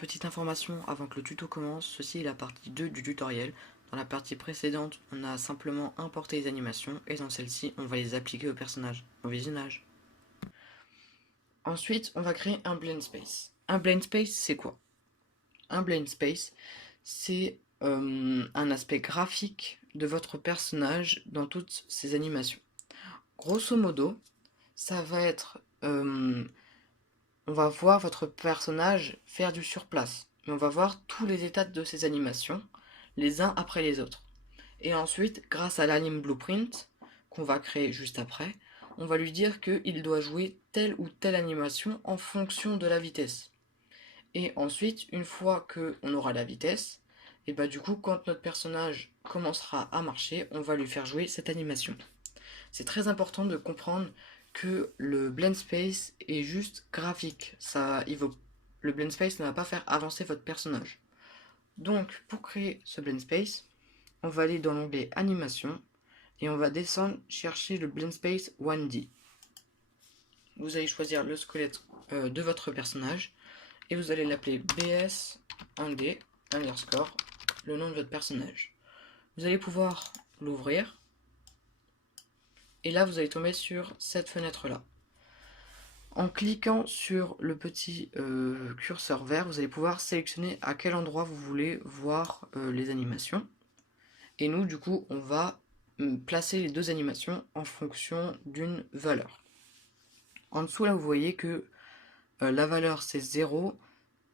Petite information avant que le tuto commence, ceci est la partie 2 du tutoriel. Dans la partie précédente, on a simplement importé les animations et dans celle-ci, on va les appliquer au personnage. Bon visionnage. Ensuite, on va créer un blend space. Un blend space, c'est quoi? Un blend space, c'est un aspect graphique de votre personnage dans toutes ses animations. Grosso modo, ça va être... on va voir votre personnage faire du surplace, mais on va voir tous les états de ses animations, les uns après les autres. Et ensuite, grâce à l'anime blueprint, qu'on va créer juste après, on va lui dire qu'il doit jouer telle ou telle animation en fonction de la vitesse. Et ensuite, une fois qu'on aura la vitesse, et bah du coup, quand notre personnage commencera à marcher, on va lui faire jouer cette animation. C'est très important de comprendre que le blend space est juste graphique. Le blend space ne va pas faire avancer votre personnage. Donc, pour créer ce blend space, on va aller dans l'onglet animation et on va descendre chercher le blend space 1D. Vous allez choisir le squelette de votre personnage et vous allez l'appeler BS1D underscore, le nom de votre personnage. Vous allez pouvoir l'ouvrir et là vous allez tomber sur cette fenêtre là. En cliquant sur le petit curseur vert, vous allez pouvoir sélectionner à quel endroit vous voulez voir les animations. Et nous, du coup, on va placer les deux animations en fonction d'une valeur. En dessous, là, vous voyez que la valeur c'est 0,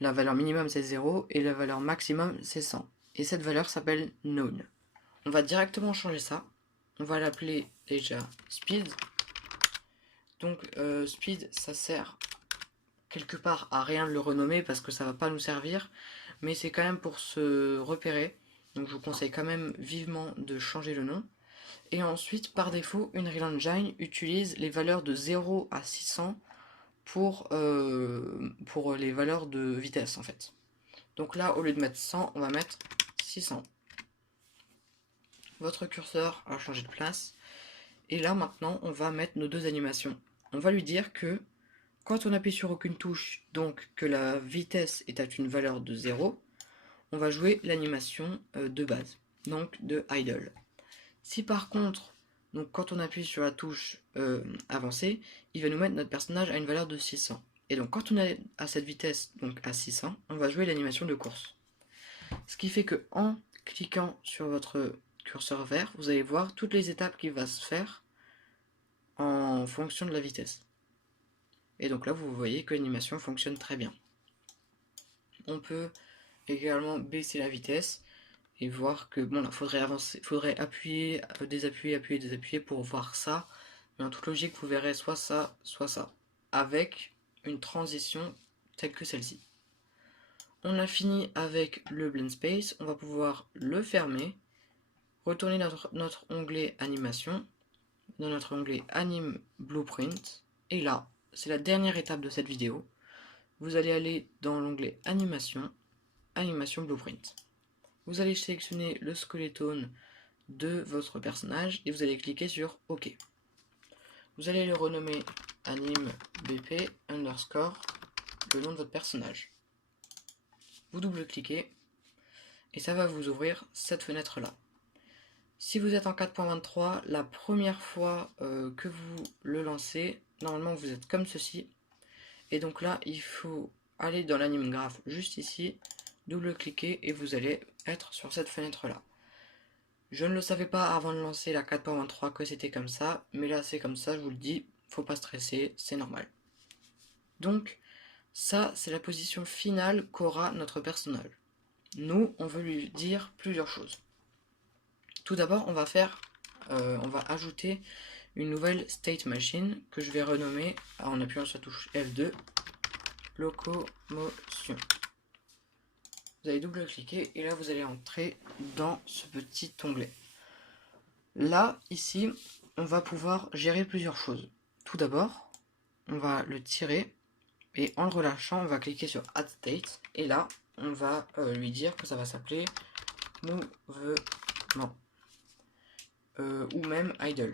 la valeur minimum c'est 0 et la valeur maximum c'est 100. Et cette valeur s'appelle known. On va directement changer ça. On va l'appeler déjà speed. Donc speed, ça sert quelque part à rien de le renommer parce que ça va pas nous servir, mais c'est quand même pour se repérer. Donc je vous conseille quand même vivement de changer le nom. Et ensuite, par défaut, Unreal Engine utilise les valeurs de 0 à 600 pour les valeurs de vitesse en fait. Donc là, au lieu de mettre 100, on va mettre 600. Votre curseur a changé de place. Et là, maintenant, on va mettre nos deux animations. On va lui dire que quand on appuie sur aucune touche, donc que la vitesse est à une valeur de 0, on va jouer l'animation de base, donc de idle. Si par contre, donc quand on appuie sur la touche avancée, il va nous mettre notre personnage à une valeur de 600. Et donc quand on est à cette vitesse, donc à 600, on va jouer l'animation de course. Ce qui fait que en cliquant sur votre curseur vert, vous allez voir toutes les étapes qui vont se faire en fonction de la vitesse. Et donc là, vous voyez que l'animation fonctionne très bien. On peut également baisser la vitesse et voir que bon là, faudrait appuyer, désappuyer, appuyer, désappuyer pour voir ça. Mais en toute logique, vous verrez soit ça, avec une transition telle que celle-ci. On a fini avec le blend space, on va pouvoir le fermer, retourner dans notre onglet animation, dans notre onglet anime blueprint, et là, c'est la dernière étape de cette vidéo. Vous allez aller dans l'onglet animation, animation blueprint. Vous allez sélectionner le skeletone de votre personnage et vous allez cliquer sur OK. Vous allez le renommer anime bp underscore, le nom de votre personnage. Vous double-cliquez et ça va vous ouvrir cette fenêtre là. Si vous êtes en 4.23, la première fois que vous le lancez, normalement vous êtes comme ceci. Et donc là, il faut aller dans l'anime graph juste ici, double-cliquer et vous allez être sur cette fenêtre là. Je ne le savais pas avant de lancer la 4.23 que c'était comme ça, mais là c'est comme ça, je vous le dis, faut pas stresser, c'est normal. Donc ça c'est la position finale qu'aura notre personnage. Nous, on veut lui dire plusieurs choses. Tout d'abord, on va ajouter une nouvelle state machine que je vais renommer en appuyant sur la touche F2, locomotion. Vous allez double-cliquer et là vous allez entrer dans ce petit onglet. Là, ici, on va pouvoir gérer plusieurs choses. Tout d'abord, on va le tirer et en le relâchant, on va cliquer sur Add State et là, on va lui dire que ça va s'appeler mouvement ou même idle.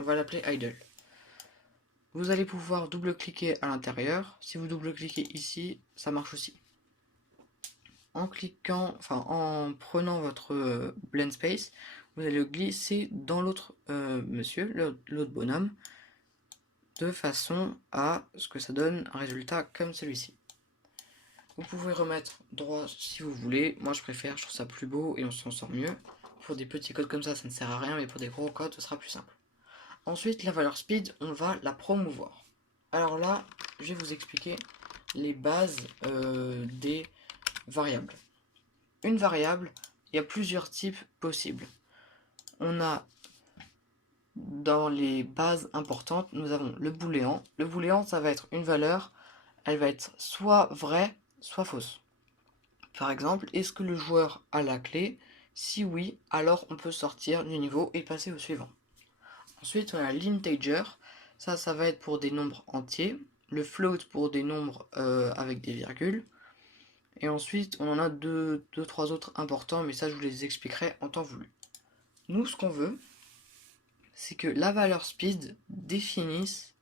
On va l'appeler idle. Vous allez pouvoir double-cliquer à l'intérieur. Si vous double-cliquez ici, ça marche aussi. En cliquant, enfin en prenant votre blend space, vous allez le glisser dans l'autre monsieur, l'autre bonhomme, de façon à ce que ça donne un résultat comme celui-ci. Vous pouvez remettre droit si vous voulez. Moi je préfère, je trouve ça plus beau et on s'en sort mieux. Pour des petits codes comme ça ne sert à rien, mais pour des gros codes, ce sera plus simple. Ensuite, la valeur speed, on va la promouvoir. Alors là, je vais vous expliquer les bases des variables. Une variable, il y a plusieurs types possibles. On a, dans les bases importantes, nous avons le booléen. Le booléen, ça va être une valeur, elle va être soit vraie, soit fausse. Par exemple, est-ce que le joueur a la clé? Si oui, alors on peut sortir du niveau et passer au suivant. Ensuite, on a l'integer. Ça va être pour des nombres entiers. Le float pour des nombres avec des virgules. Et ensuite, on en a deux, trois autres importants, mais ça, je vous les expliquerai en temps voulu. Nous, ce qu'on veut, c'est que la valeur speed définisse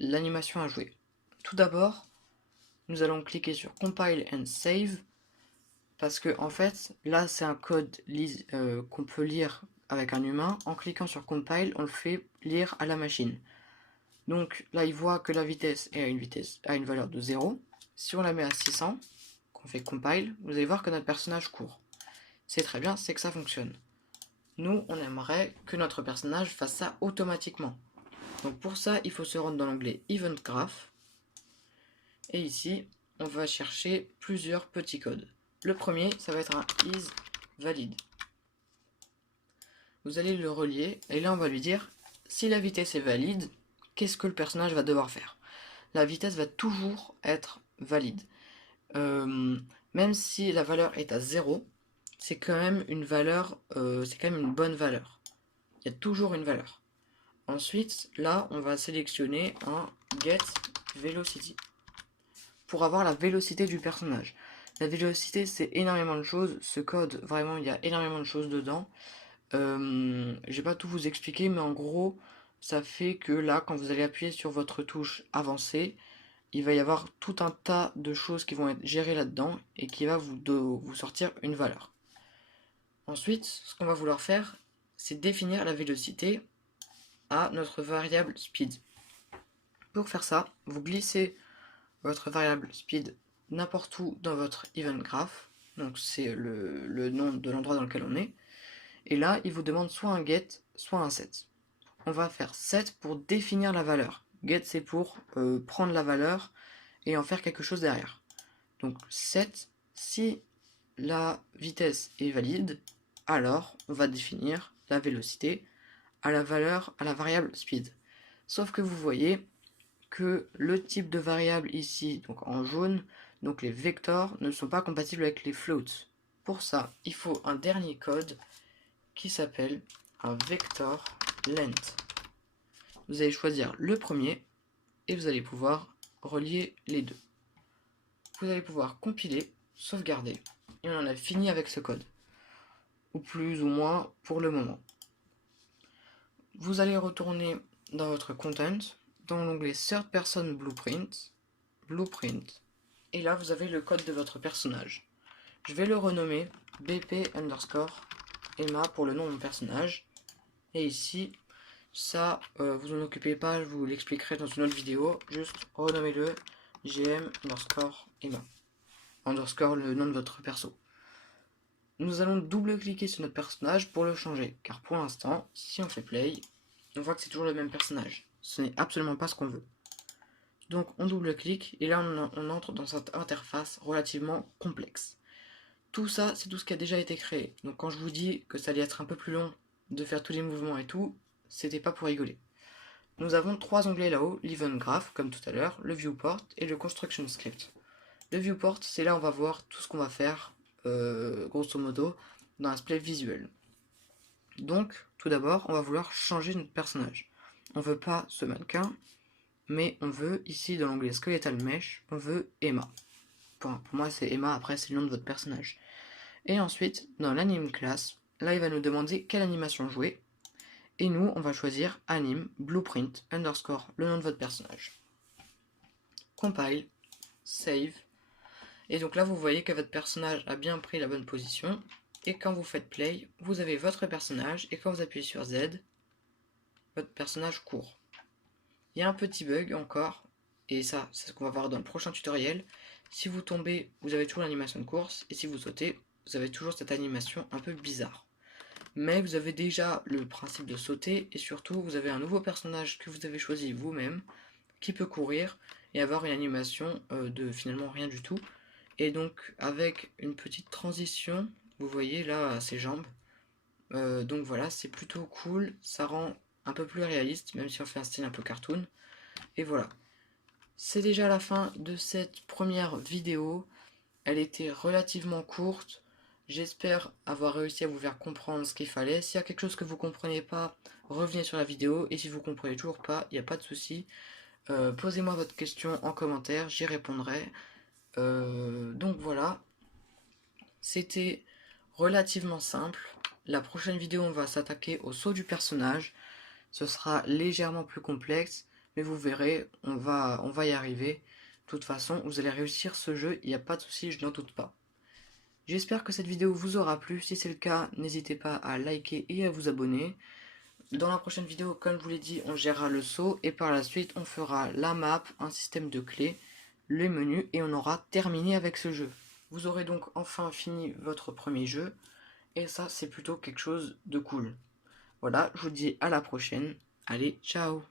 l'animation à jouer. Tout d'abord, nous allons cliquer sur Compile and Save, parce que en fait, là, c'est un code qu'on peut lire avec un humain. En cliquant sur Compile, on le fait lire à la machine. Donc là, il voit que la vitesse est à une valeur de 0. Si on la met à 600, qu'on fait Compile, vous allez voir que notre personnage court. C'est très bien, c'est que ça fonctionne. Nous, on aimerait que notre personnage fasse ça automatiquement. Donc pour ça, il faut se rendre dans l'onglet Event Graph. Et ici, on va chercher plusieurs petits codes. Le premier, ça va être un isValid. Vous allez le relier, et là on va lui dire, si la vitesse est valide, qu'est-ce que le personnage va devoir faire? La vitesse va toujours être valide. Même si la valeur est à 0, c'est quand même une valeur, c'est quand même une bonne valeur. Il y a toujours une valeur. Ensuite, là, on va sélectionner un getVelocity pour avoir la vélocité du personnage. La vélocité, c'est énormément de choses. Ce code, vraiment, il y a énormément de choses dedans. Je vais pas tout vous expliquer, mais en gros, ça fait que là, quand vous allez appuyer sur votre touche avancée, il va y avoir tout un tas de choses qui vont être gérées là-dedans et qui va vous sortir une valeur. Ensuite, ce qu'on va vouloir faire, c'est définir la vélocité à notre variable speed. Pour faire ça, vous glissez votre variable speed n'importe où dans votre event graph, donc c'est le nom de l'endroit dans lequel on est, et là il vous demande soit un get, soit un set. On va faire set pour définir la valeur. Get c'est pour prendre la valeur et en faire quelque chose derrière. Donc set, si la vitesse est valide, alors on va définir la vélocité à la variable speed. Sauf que vous voyez que le type de variable ici, donc en jaune, donc les vecteurs ne sont pas compatibles avec les floats. Pour ça, il faut un dernier code qui s'appelle un vector length. Vous allez choisir le premier et vous allez pouvoir relier les deux. Vous allez pouvoir compiler, sauvegarder et on en a fini avec ce code. Ou plus ou moins pour le moment. Vous allez retourner dans votre content, dans l'onglet Third Person Blueprint, et là vous avez le code de votre personnage. Je vais le renommer BP underscore Emma pour le nom de mon personnage. Et ici, ça, vous en occupez pas, je vous l'expliquerai dans une autre vidéo. Juste renommez-le GM underscore Emma. Underscore le nom de votre perso. Nous allons double-cliquer sur notre personnage pour le changer. Car pour l'instant, si on fait play, on voit que c'est toujours le même personnage. Ce n'est absolument pas ce qu'on veut. Donc on double-clique et là on entre dans cette interface relativement complexe. Tout ça, c'est tout ce qui a déjà été créé. Donc quand je vous dis que ça allait être un peu plus long de faire tous les mouvements et tout, c'était pas pour rigoler. Nous avons trois onglets là-haut, l'Event Graph comme tout à l'heure, le Viewport et le Construction Script. Le Viewport, c'est là où on va voir tout ce qu'on va faire, grosso modo, dans l'aspect visuel. Donc, tout d'abord, on va vouloir changer notre personnage. On veut pas ce mannequin, mais on veut, ici dans l'onglet Skeletal Mesh, on veut Emma. Pour moi, c'est Emma, après c'est le nom de votre personnage. Et ensuite, dans l'anime class, là il va nous demander quelle animation jouer. Et nous, on va choisir anime, blueprint, underscore, le nom de votre personnage. Compile, save. Et donc là, vous voyez que votre personnage a bien pris la bonne position. Et quand vous faites play, vous avez votre personnage. Et quand vous appuyez sur Z, votre personnage court. Il y a un petit bug encore. Et ça, c'est ce qu'on va voir dans le prochain tutoriel. Si vous tombez, vous avez toujours l'animation de course. Et si vous sautez, vous avez toujours cette animation un peu bizarre. Mais vous avez déjà le principe de sauter. Et surtout, vous avez un nouveau personnage que vous avez choisi vous-même, qui peut courir et avoir une animation de finalement rien du tout. Et donc avec une petite transition, vous voyez là à ses jambes. Donc voilà, c'est plutôt cool, ça rend un peu plus réaliste, même si on fait un style un peu cartoon. Et voilà, c'est déjà la fin de cette première vidéo. Elle était relativement courte. J'espère avoir réussi à vous faire comprendre ce qu'il fallait. S'il y a quelque chose que vous ne comprenez pas, revenez sur la vidéo. Et si vous ne comprenez toujours pas, il n'y a pas de souci. Posez-moi votre question en commentaire, j'y répondrai. Donc voilà, c'était relativement simple. La prochaine vidéo, on va s'attaquer au saut du personnage. Ce sera légèrement plus complexe, mais vous verrez, on va y arriver. De toute façon, vous allez réussir ce jeu, il n'y a pas de souci, je n'en doute pas. J'espère que cette vidéo vous aura plu. Si c'est le cas, n'hésitez pas à liker et à vous abonner. Dans la prochaine vidéo, comme je vous l'ai dit, on gérera le saut et par la suite, on fera la map, un système de clés, les menus et on aura terminé avec ce jeu. Vous aurez donc enfin fini votre premier jeu et ça, c'est plutôt quelque chose de cool. Voilà, je vous dis à la prochaine. Allez, ciao!